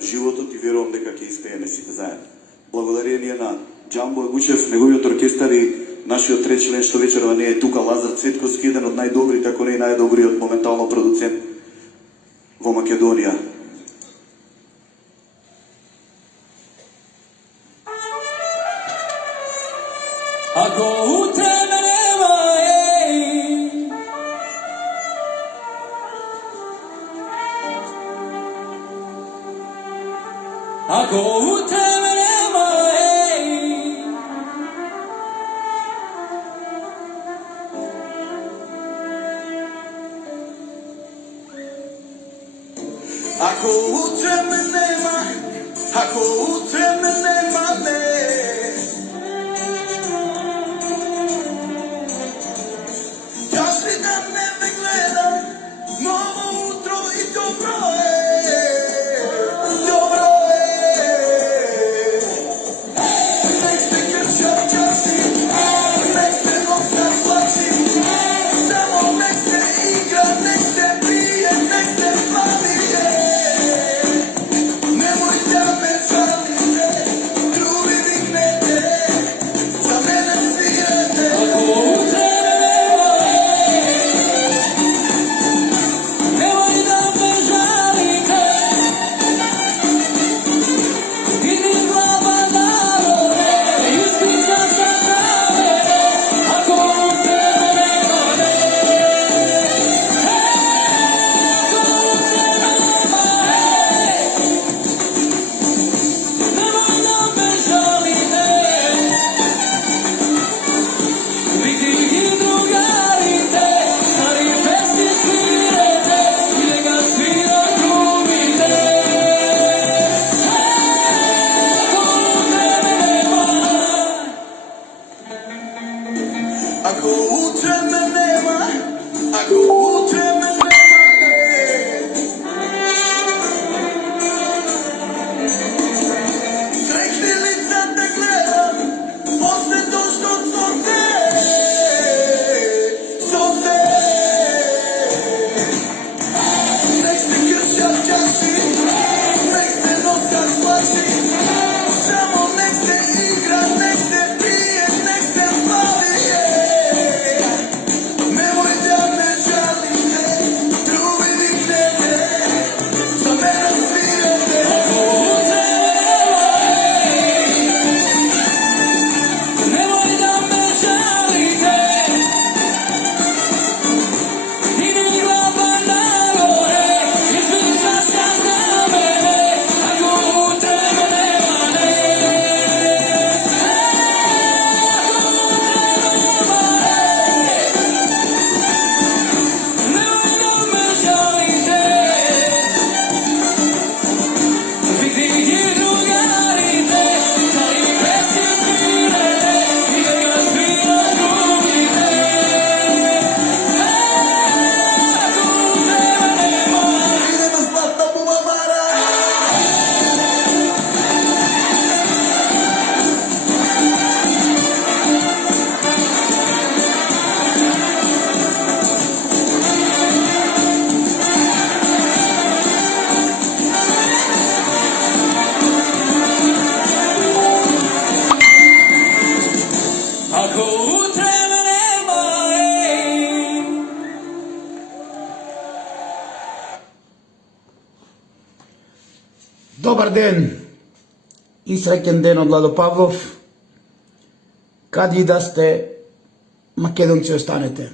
животот и верувам дека ќе испееме сите заедно. Благодарение на Џамбо Егучев, неговиот оркестар и нашиот трети член што вечерва не е тука, Лазар Цветковски, еден од најдобрите, ако не и најдобриот моментално продуцент во Македонија. Ако утре ме нема, ако утре ме нема, ако утре ме нема, ако утре ме нема, кажи да не ме гледам, ново утро и добро добро Нек се крчат чаши, нек се носят плачи, само нек се игра, нек се пие, нек се слави, немој да ме жалите, други викнете, за мене свирете. ако утре немој да ме жалите, дигни глава надоле, испиша се за мене, ако утре ме нема, немој да ме жалите, види ги другарите, стари песни свирете, и нека свират клубите. Ако утре ме нема, ако утре ме нема, среќни лица те гледам, после дождот сонце, сонце. Нек се крчат чаши, нек се носят плачи, само нек се игра, нек се пие, нек се слави, немој да ме жалите, други викнете, за мене свирете. Немој да ме жалите, дигни глава надоле, испиша се за мене, ако утре ме нема, немој да ме жалите, види ги другарите, стари песни свирете, и нека свират клубите. Ако утре ме нема, Идеме златна бубамара. ако утре ме нема, Добар ден и среќен ден од Ладо Павлов. Каде и да сте, македонци останете.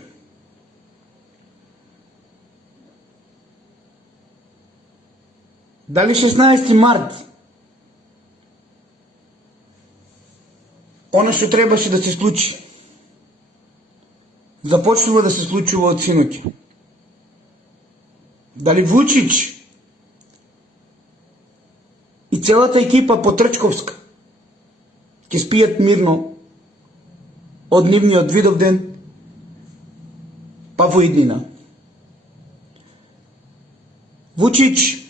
Дали 16 март, она што требаше да се случи, започнува да се случува од синоќа. Дали Вучич и целата екипа Потрчковска ќе спијат мирно од нивниот Видовден па во иднина. Вучич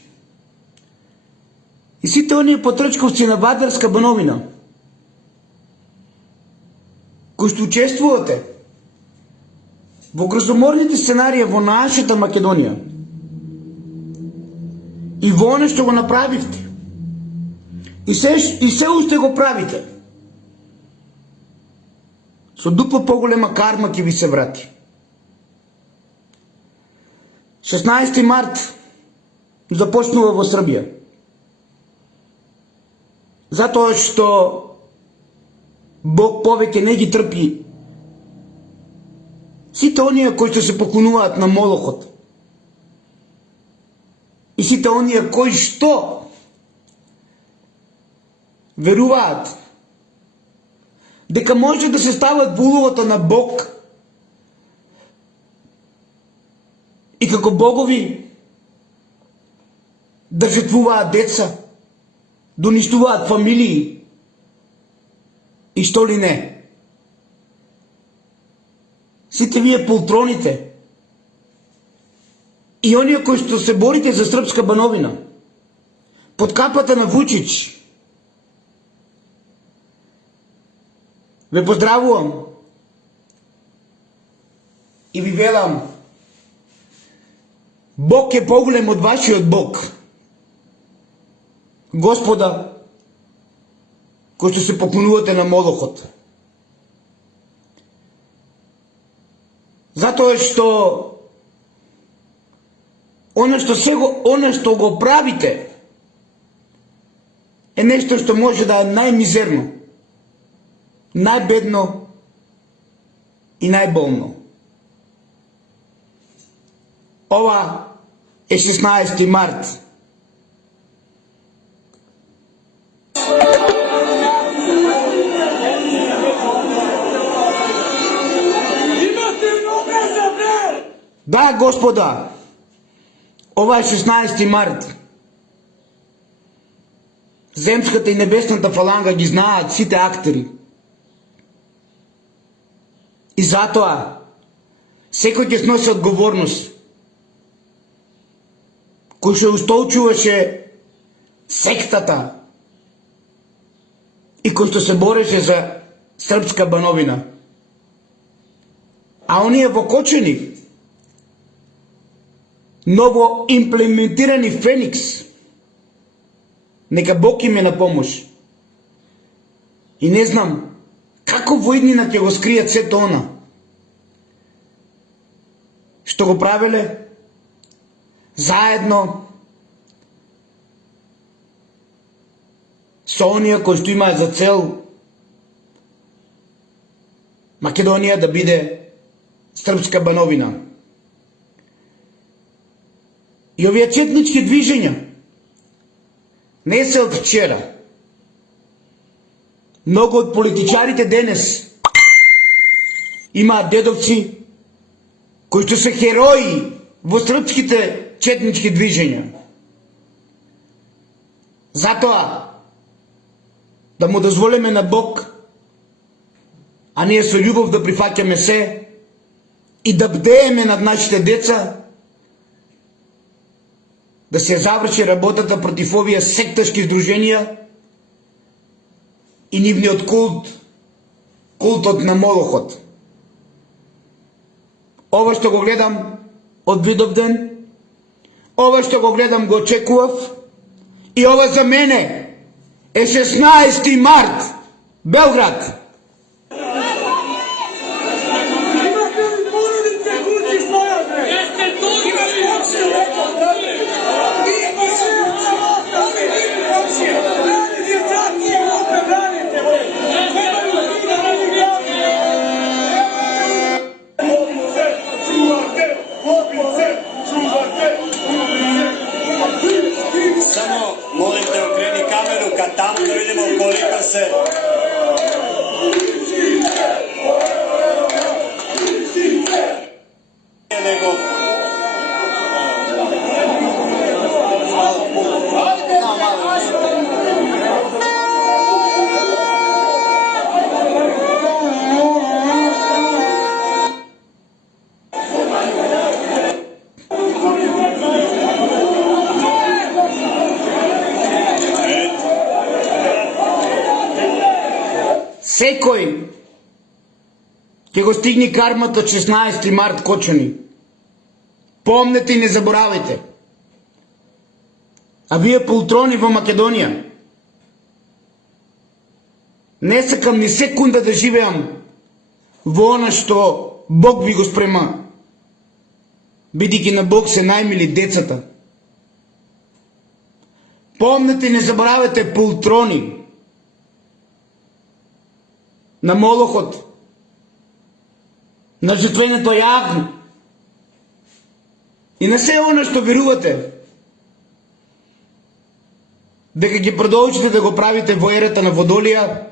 и сите оние потрчковци на Вадарска Бановина кои што учествувате во грозоморните сценарија во нашата Македонија и во оно што го направивте И се уште го правите. Со дупло поголема карма ќе ви се врати. 16 март започнува во Србија. Затоа што Бог повеќе не ги трпи сите оние кои што се поклонуваат на Молохот. И сите оние кои што веруваат дека може да се стават во улогата на Бог и како богови да жртвуваат деца, да уништуваат фамилии и што ли не. Сите вие полтроните и оние кои што се борите за српска бановина под капата на Вучич, ве поздравувам и ви велам, Бог е поголем од вашиот Бог. Господа, кои што се поклонувате на Молохот. Затоа што оно што го правите е нешто што може да е најмизерно, најбедно и најболно. Ова е 16 март. Да, господа, ова е 16 март. Земската и небесната фаланга ги знаат сите актери. И затоа секој ќе сноси одговорност. Кој што устолчуваше сектата и кој што се бореше за српска бановина. А оние во Кочани, ново имплементирани Феникс, нека Бог им е на помош. И не знам како во иднина ќе го скријат сето она што го правеле заедно со оние кои што имаат за цел Македонија да биде српска бановина. И овие четнички движења не се од вчера. Многу од политичарите денес имаат дедовци кои што се херои во српските четнички движења. Затоа да му дозволиме на Бог, а ние со љубов да прифаќаме се и да бдееме над нашите деца, да се заврши работата против овие секташки здруженија и нивниот култот на Молохот. Ова што го гледам од Видовден, ова што го гледам го очекував и ова за мене е 16 март, Белград. Само молим те окрени камеру ка таму да видимо колика се. Него секој ќе го стигне кармата 16 март Кочани. Помнете и не заборавајте. А вие полтрони во Македонија, Не сакам ни секунда да живеам во она што Бог ви го спрема, бидејќи на Бог се најмили децата. Помнете и не заборавате полтрони на Молохот, на жртвеното јагне и на се она што верувате, дека ги продолжите да го правите во ерата на Водолија,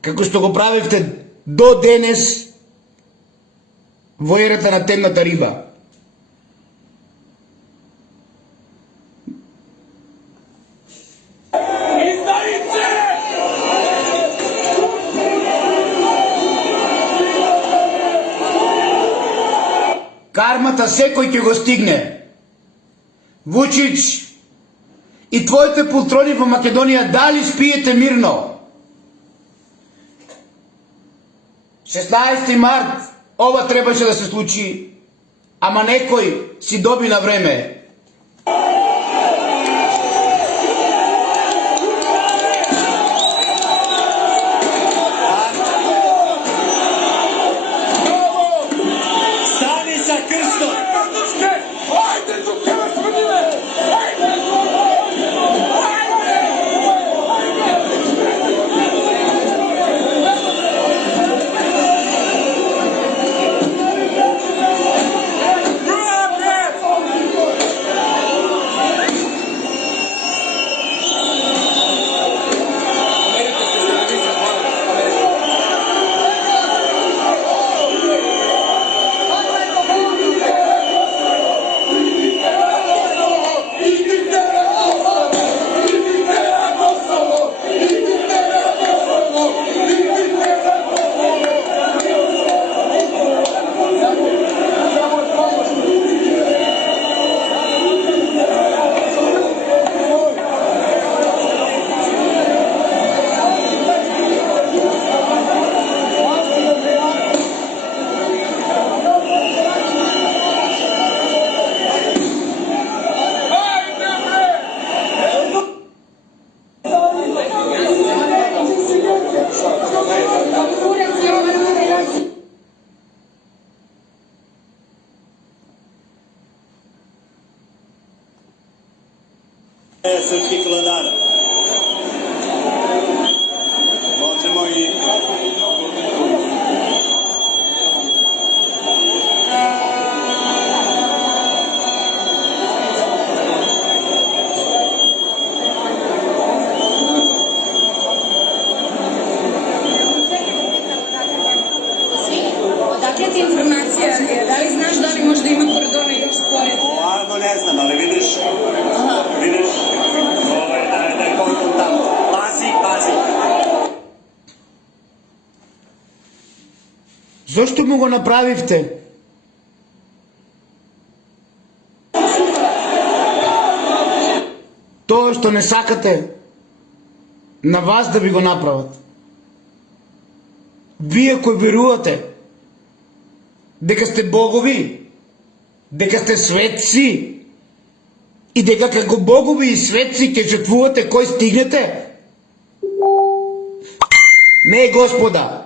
како што го правевте до денес во ерата на темната риба. Кармата секој ќе го стигне. Вучич, и твоите полтрони во Македонија дали спиете мирно? 16 март ова требаше да се случи, ама некој си доби на време. Стани са крстом! Ajde, Đukanović, vrnime! Ajde! Srpski koledar. Možemo i... Odakle ti informacija? Da li znaš da li možda ima kordona još pored? Stvarno ne znam, ali vidiš, da je kordon tamo. Pazi, pazi. Зошто му го направивте? Тоа што не сакате на вас да ви го направат. Вие кои верувате дека сте богови, дека сте светци и дека како богови и светци ќе жртвувате кој стигнете? Не, Господа.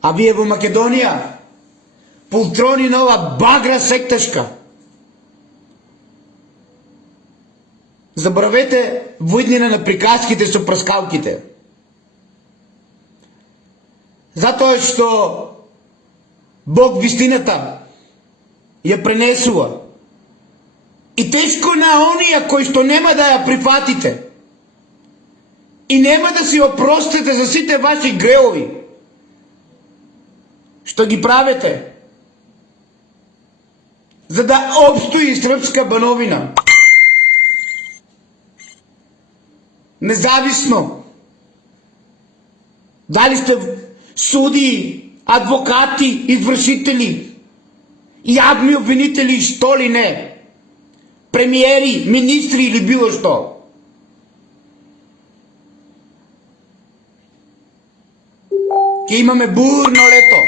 А вие во Македонија, полтрони на ова багра секташка. Заборавете војднина на приказките со праскалките. Затоа што Бог вистината ја пренесува. И тешко на онија кои што нема да ја прифатите. И нема да си опростите за сите ваши греови. Што ги правите. За да обстои српска бановина. Независно. Дали сте суди, адвокати, извршители, јавни обвинители, што ли не, премиери, министри или било што. Ќе имаме бурно лето.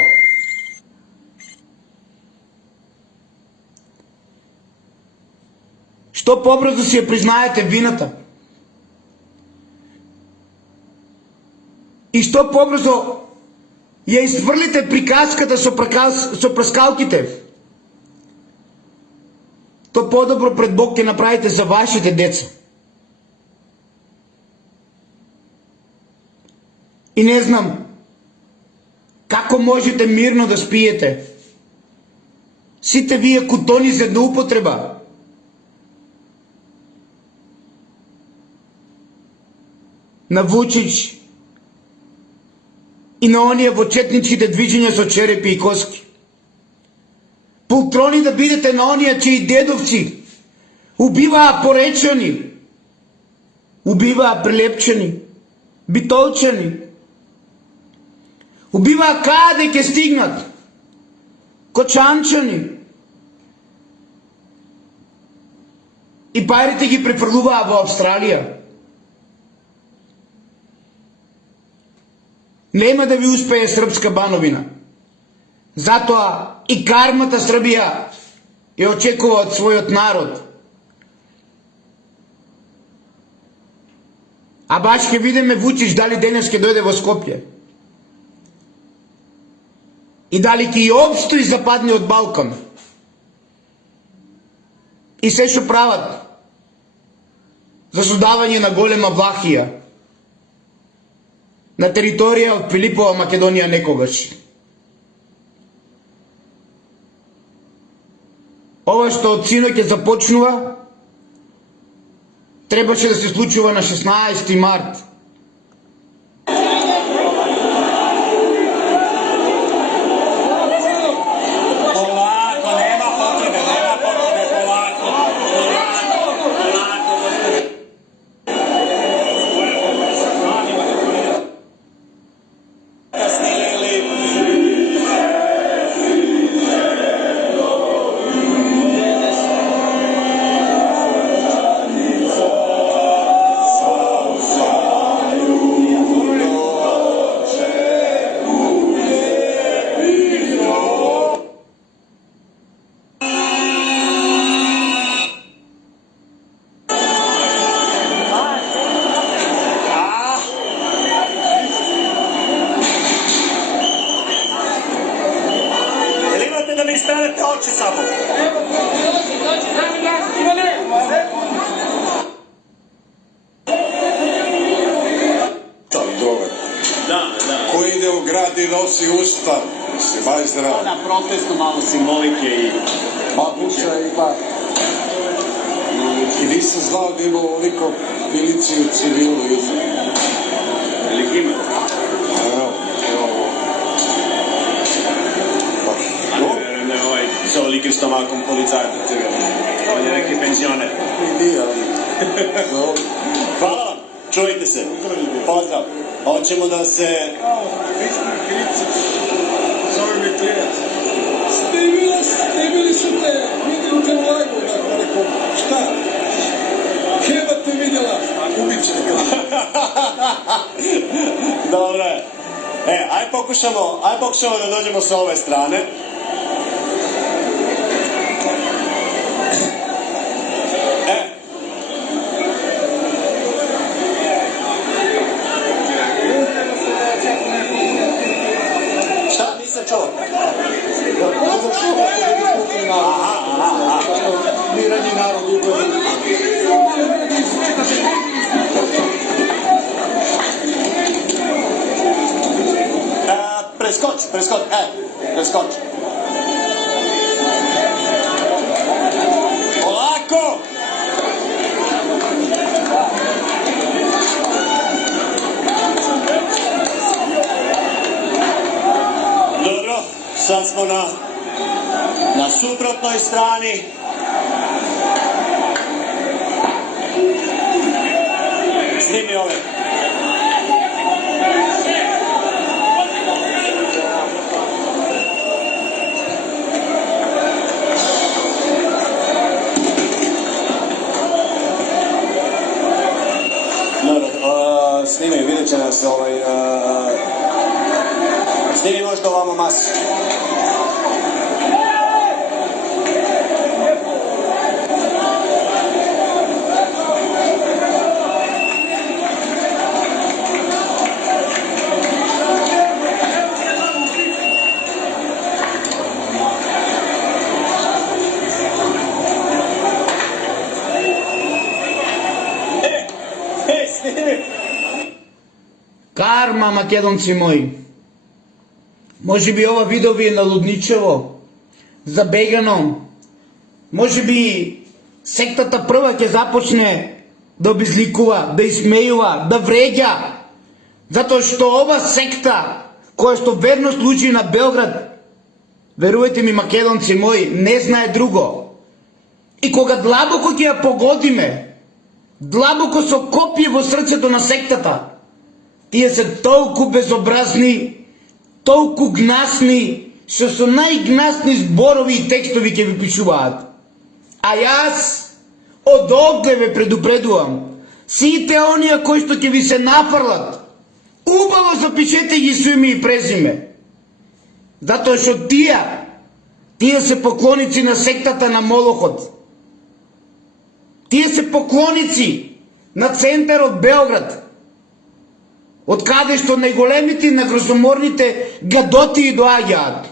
Што побрзо си ја признаете вината. И што побрзо ја изврлите приказката со праскалките. То подобро пред Бог ќе направите за вашите деца. И не знам како можете мирно да спиете. Сите вие кутони за една употреба. На Вучич и на оние во четничките движења со черепи и коски. Полтрони да бидете на оние чии дедовци убиваа поречени, убиваа прилепчени, битолчени, убиваа каде ќе стигнат, кочанчани, и парите ги префрлуваа во Австралија. Нема да ви успее српска бановина. Затоа и кармата Србија ја очекува од својот народ. А баш ќе видиме Вучич дали денес ќе дојде во Скопје. И дали ќе и обстои западниот Балкан. И се што прават за создавање на голема Влахија на територија од Филипова Македонија некогаш. Ова што од синоќ започнува, требаше да се случува на 16 март. Polako, nema potrebe, polako. Станете очи само. Там доле. Да. Кој иде у град и носи устав, се бај здрав. На протестно malo simbolike i Папуша има. И нисам знал да има оволико милиција у цивилу иза. legima. Ne ovaj, sa ovolikim stomakom policajaca civila. On je neki penzioner. Nije, ali... Hvala vam, čujte se. Pozdrav. Hoćemo da se... Zove me klinac. Snimili su te, vidjeli te u live-u, tako rekao, šta? Keva te vidjela, ubiće te. Dobro je. Aj pokušamo da dođemo sa ove strane. Šta? Nisam čuo. Miranje narodu. Preskoči. Polako! Dobro, sad smo na suprotnoj strani. Snimi ove. Snimi, vidjet će nas snimi možda ovamo masu. Карма, македонци мои. Може би ова видео ви е налудничево, забегано. Може би сектата прва ќе започне да обезликува, да исмејува, да вреѓа. Затоа што ова секта, која што верно служи на Белград, верувајте ми, македонци мои, не знае друго. И кога длабоко ќе ја погодиме, длабоко со копие во срцето на сектата, тие се толку безобразни, толку гнасни, што со најгнасни зборови и текстови ќе ви пишуваат. А јас од овде ве предупредувам, сите оние кои што ќе ви се нафрлат, убаво запишете ги со име и презиме. Затоа што тие се поклоници на сектата на Молохот. Тие се поклоници на центарот Белград, од каде што најголемите и нагрозоморните гадоти доаѓаат.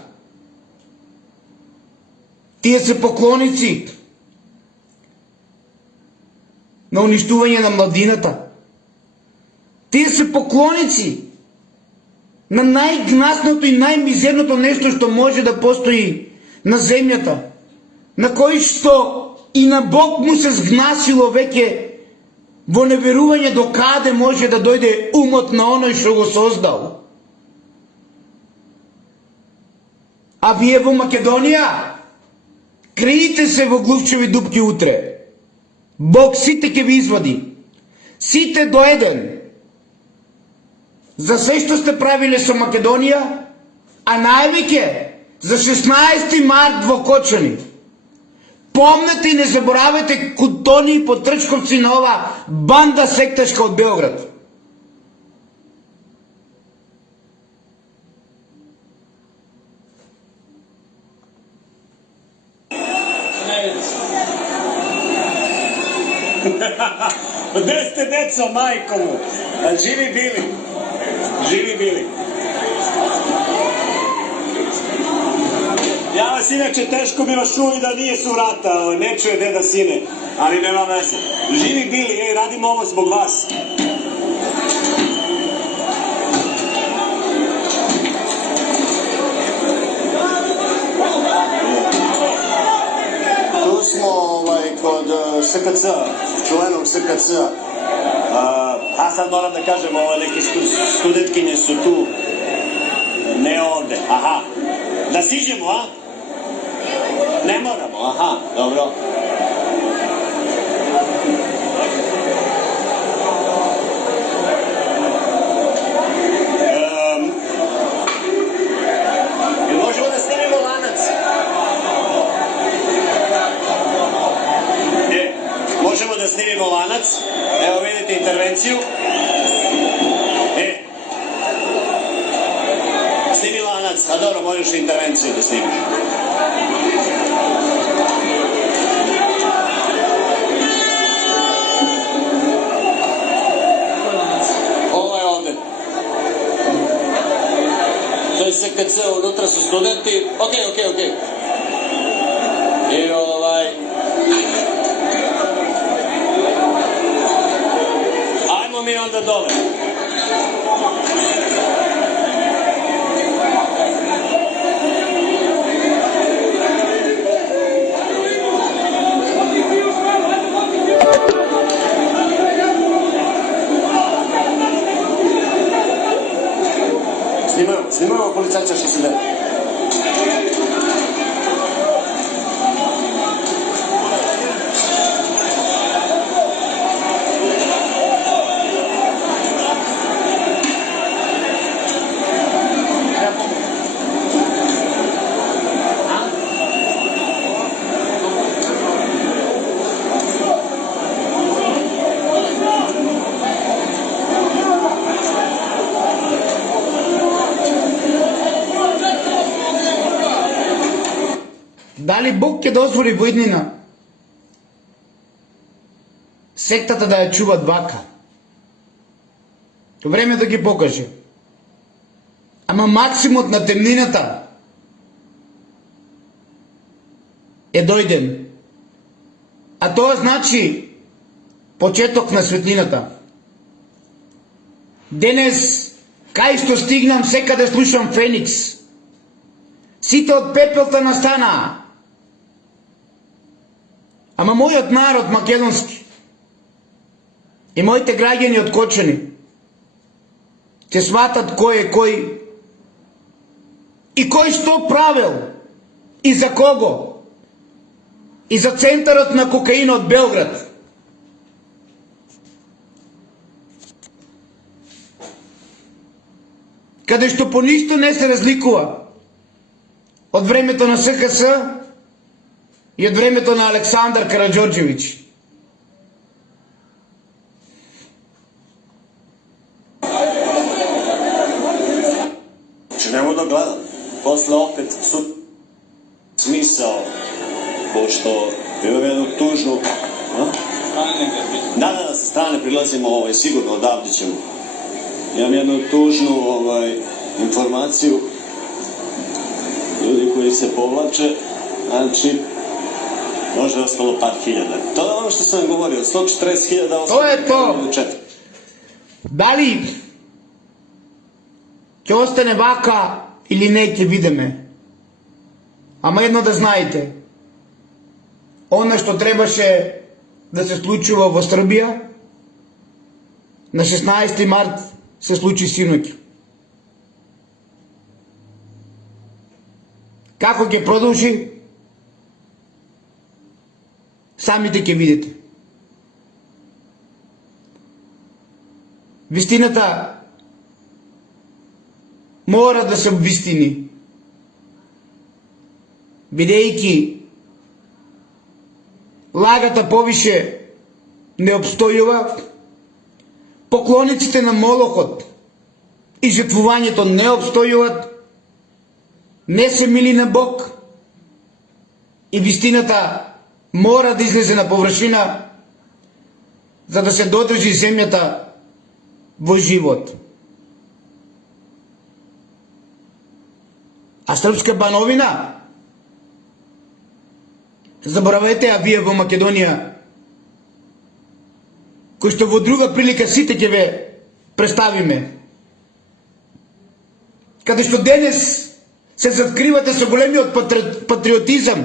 Тие се поклоници на уништување на младината. Тие се поклоници на најгнасното и најмизерното нешто што може да постои на земјата, на кој што и на Бог му се згнасило веќе во неверување до каде може да дојде умот на оној што го создал. А вие во Македонија криите се во глувчеви дупки утре. Бог сите ќе ви извади. Сите до еден. За се што сте правиле со Македонија, а највеќе за 16 март во Кочани. Помнете и не заборавете кутони и потрчковци на ова банда секташка од Белград. Де сте, децо, мајко му? Живи били. Живи били. Ја иначе тешко ми чуи да nije su vrata, ne čuje deda sine, ali nema veze. Živi bili, radimo ovo zbog vas. Tu smo kod SKC, čuvenog SKC-a. A sad moram da kažem, neke studentkinje su tu, ne ovde, aha. Da siđemo, a? Ne moramo, aha, dobro. Možemo da snimimo lanac? Možemo da snimimo lanac. Evo vidite intervenciju. Snimi lanac, a dobro, možeš intervenciju da snimiš. Ovo je ovde. To je SKC, unutra su studenti. Okej. I ajmo mi onda dole. Snimaju policajca što se dela. Дали Бог ќе дозволи во иднина сектата да ја чуват вака? Време да ги покаже. Ама максимот на темнината е дојден. А тоа значи почеток на светлината. Денес Кај што стигнам, секаде слушам Феникс. Сите од пепелта настана. Ама мојот народ македонски и моите граѓани од Кочани ќе сватат кој е кој и кој што правил и за кого. И за центарот на кокаинот Белград. Каде што по ништо не се разликува од времето на СХС и од времето на Александар Караджорđević. Че нема да гледам. После опет смисao, pošto imam jednu tužnu... Da, sa strane prilazimo, sigurno odavde ćemo. Imam jednu tužnu informaciju. Ljudi koji se povlače, znači, možda je ostalo par hiljada. To je ono što sam vam govorio, 140.000 To je to. Дали ќе остане вака или не, ќе видиме. Ама едно да знаете, она што требаше да се случува во Србија на 16 март се случи синоќ. Како ќе продолжи? Самите ќе видите. Вистината мора да се вистини, бидејќи лагата повише не обстојува, поклониците на Молохот и жртвувањето не обстојуват, не се мили на Бог и вистината мора да излезе на површина за да се додржи земјата во живот. А српска бановина? Заборавете ја вие во Македонија, кој што во друга прилика сите ќе ве представиме. Каде што денес се заткривате со големиот патриотизам,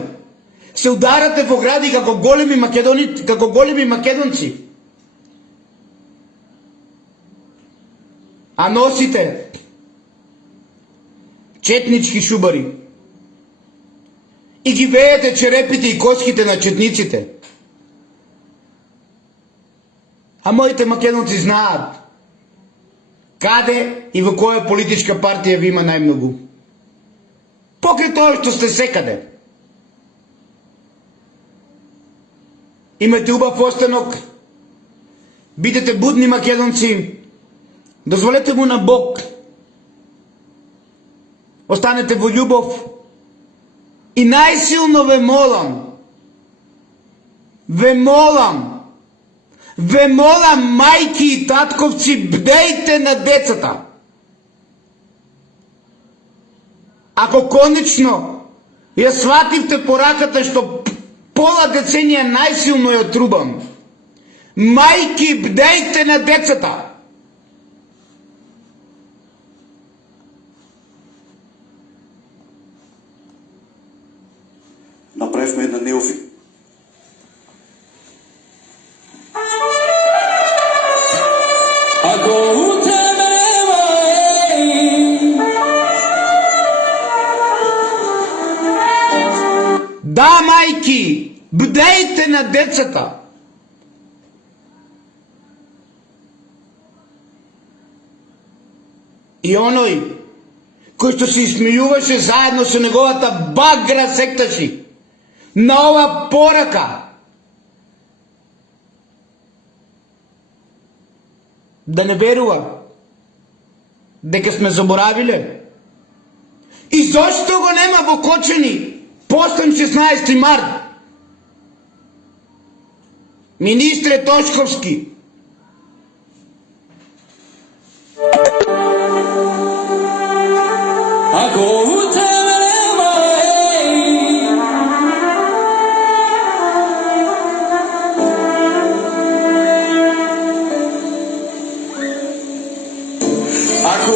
се ударате во гради како големи македонци. А носите четнички шубари и ги веете черепите и кочките на четниците. А моите македонци знаат каде и во која политичка партија ви има најмногу. Покрај тоа што сте секаде. Имате убав останок, бидете будни македонци, дозволете му на Бог, останете во љубов и најсилно ве молам, мајки и татковци, бдејте на децата. Ако конечно ја свативте пораката што пола деценија најсилно ја трубам, мајки, бдејте на децата. Направивме една Ако утре ме нема, Да, мајки, бдејте на децата. И оној кој што се смејуваше заедно со неговата багра секташи на ова порака, да не верува дека сме заборавиле. И зошто го нема во Кочани постан 16 март? Министре Тошковски, ако утре ме нема, ако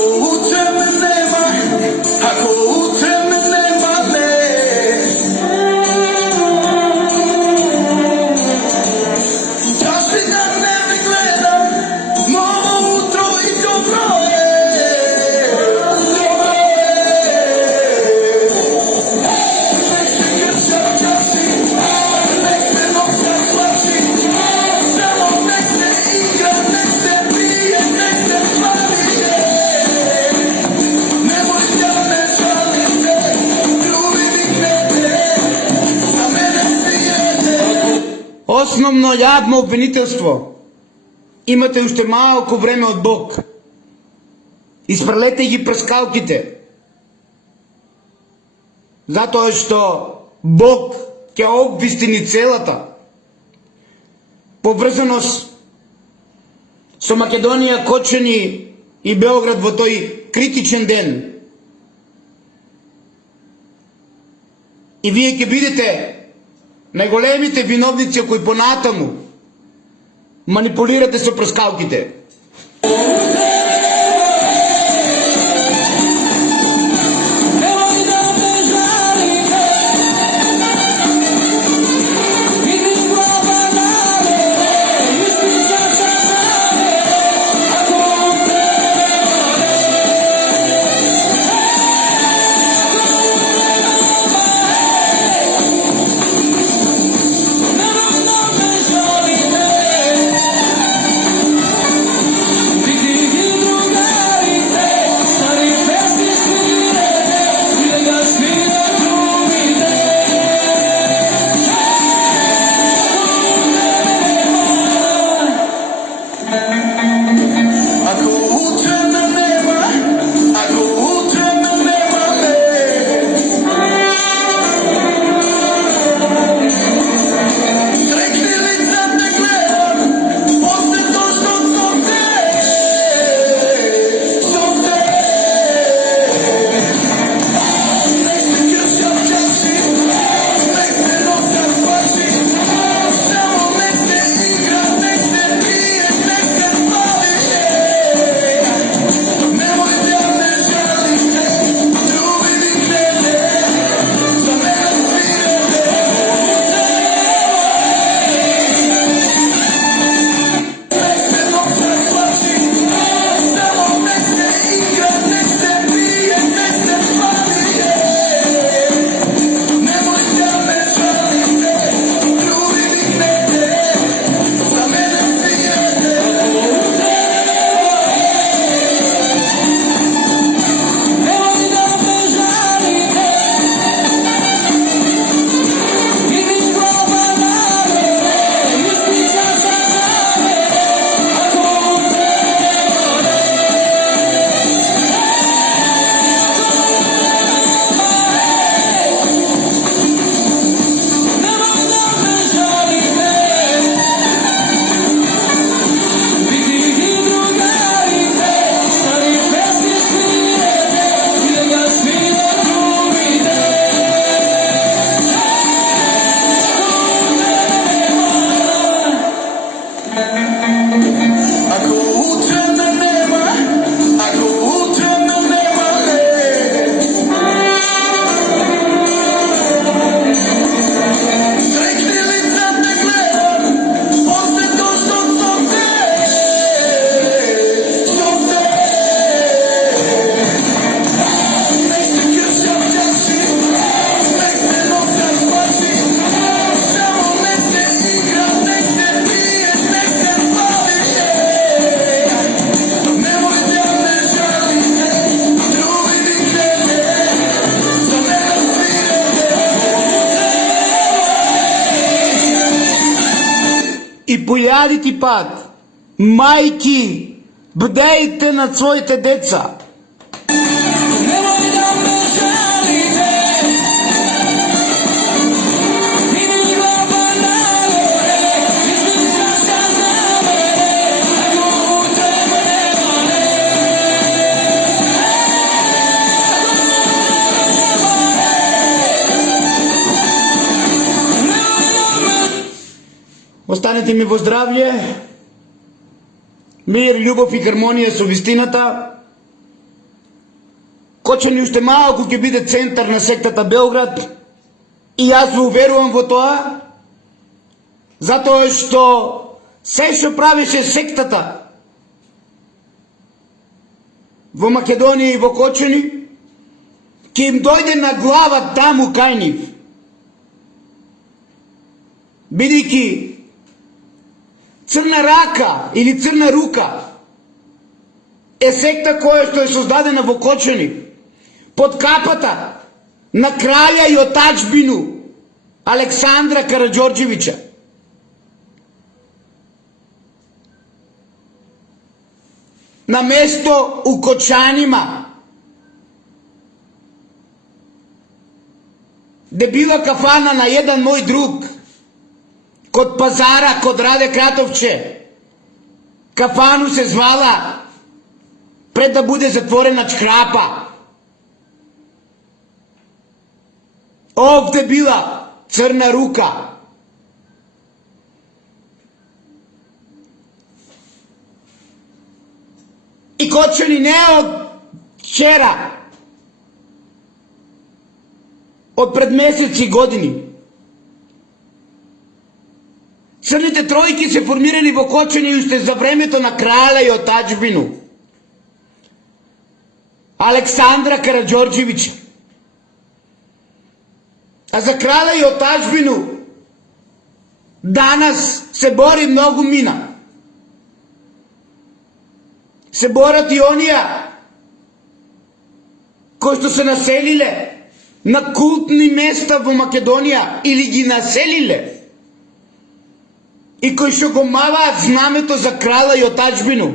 Основно јавно обвинителство. Имате уште малку време од Бог. Испрлете ги прскалките. Затоа што Бог ќе обвистини целата поврзаност со Македонија, Кочани и Белград во тој критичен ден. И вие ќе бидете најголемите виновници кои понатаму манипулирате со прскалките. И по илјадити пат, мајки, бдејте над своите деца. Останете ми во здравје, мир, љубов и хармонија со вистината. Кочани уште малку ќе биде центар на сектата Белград и јас ве уверувам во тоа, затоа што се што правеше сектата во Македонија и во Кочани ќе им дојде на глава таму кај нив, бидејќи Црна рака или црна рука е секта која што е создадена во Кочани под капата на краља и отачбину Александра Караѓорđevića. на место у Кочанима, де била кафана на еден мој друг, код пазара, код Раде Кратовче. Кафану се звала, пред да буде затворена Чкрапа. Овде била Црна рука. И Кочани не од вчера, од пред месеци и години. Црните тројки се формирани во Кочани уште за времето на краля и отаджбину Александра Караѓорđevića. А за краля и отаджбину данас се бори многу мина. Се борат и онија кои што се населиле на култни места во Македонија или ги населиле и кои што го маваат знамето за крала и отаджбину,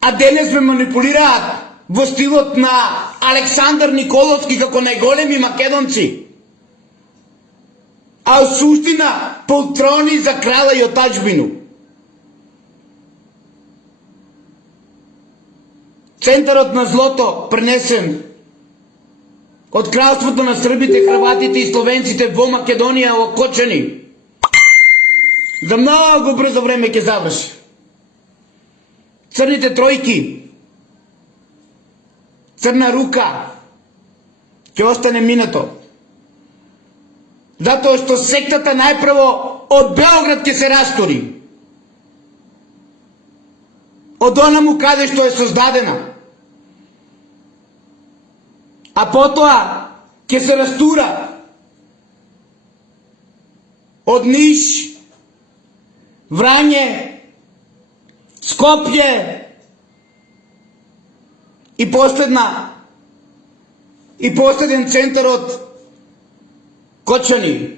а денес ме манипулираат во стилот на Александар Николовски како најголеми македонци, а у суштина полтрони за крала и отаджбину. Центарот на злото пренесен од кралството на србите, хрватите и словенците во Македонија, во Кочани, за многу брзо време ќе заврши. Црните тројки, Црна рука ќе остане минато. Затоа што сектата најпрво од Белград ќе се растори. Од онаму каде што е создадена. А потоа ќе се растура од Ниш, Врање, Скопје и последен центар од Кочани.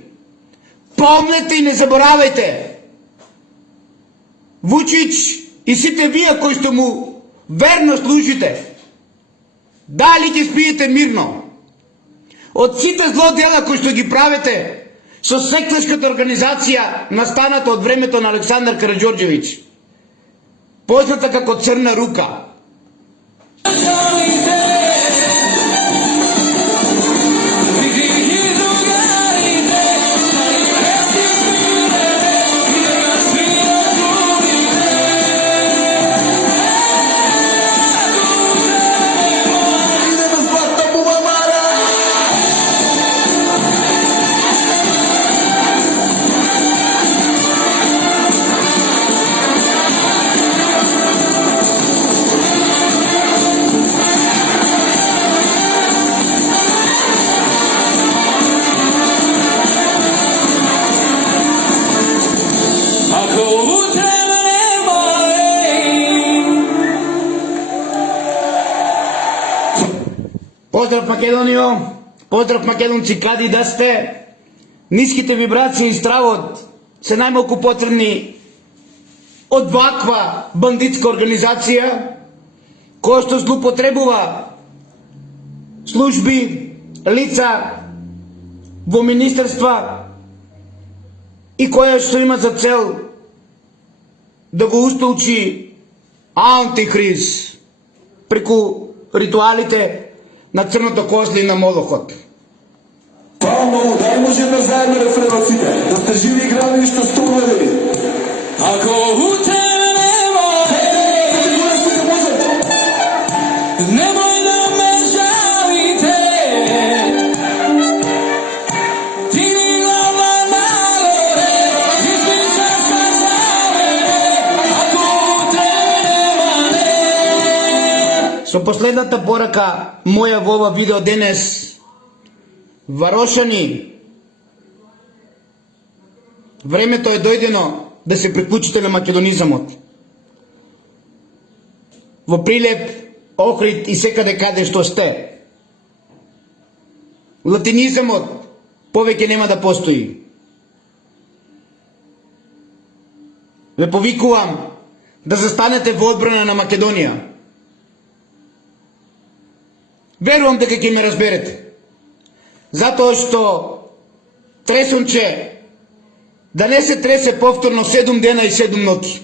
Помнете и не заборавајте, Вучич и сите вие кои што му верно служите, дали ќе спиете мирно од сите злодела кои што ги правите со секташката организација настаната од времето на Александар Караѓорđević, позната како Црна рука. Поздрав Македонијо, поздрав македонци кади да сте. Ниските вибрации и стравот се најмалку потребни од ваква бандитска организација која што злоупотребува служби, лица во министерства и која што има за цел да го устолчи антихрист преку ритуалите на црната козла и на Молохот. Фала многу, дај може да знаеме референците, да сте живи и градени што сте уведени. Ако у тебе нема, немој да ме жалите. Ти ни глава нагоре, испишаш ме за мене. Ако у тебе нема, Со последната порака моја во ова видео денес, Варошани, времето е дојдено да се приклучите на македонизамот. Во Прилеп, Охрид и секаде каде што сте. Латинизамот повеќе нема да постои. Ве повикувам да застанете во одбрана на Македонија. Верувам дека ќе ме разберете. Затоа што тресунче да не се тресе повторно 7 дена и 7 ноќи.